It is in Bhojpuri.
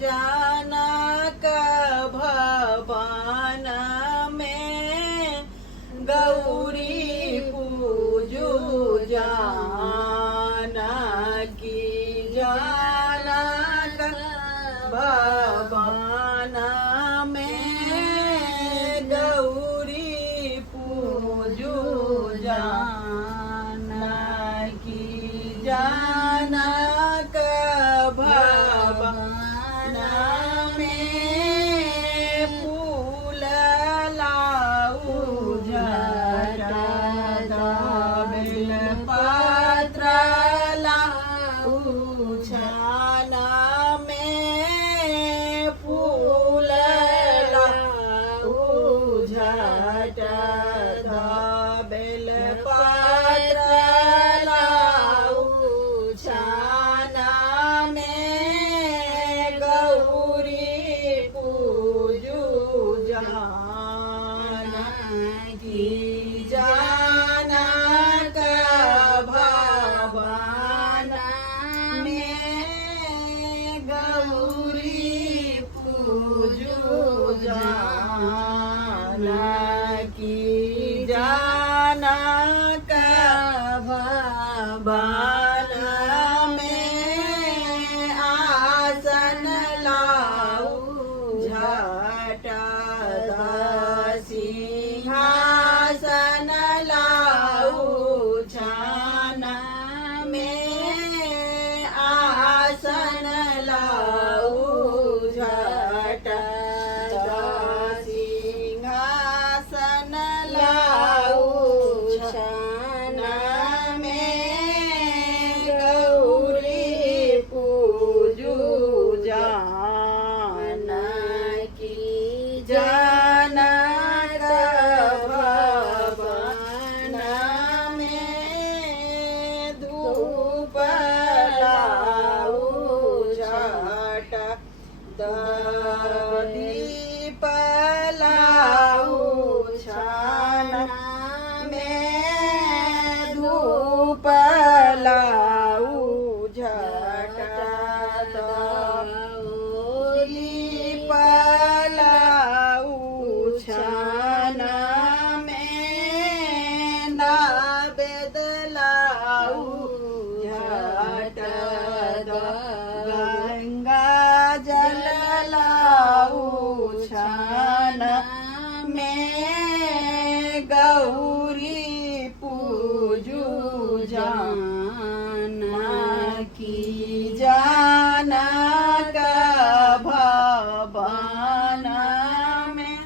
जनक भवन में गौरी पूजू जानकी जनक भवन में गौरी पूजू जानकी जनक भवन जनक भवन में गौरी पूजू जानकी जनक भवन में आसन लाऊ झट सिंहासन लाऊ छान में आसन लाऊ झट सिंहासन लाऊ छान में गौरी पूजू जानकी जनक भवन में धूप लाऊ झट दीप लाऊ छान में धूप लाऊ झट दीप लाऊ छान में नैवेद लाऊ झट गंगा जल लाऊ छान में गौरी पूजू जानकी जनक भवन में।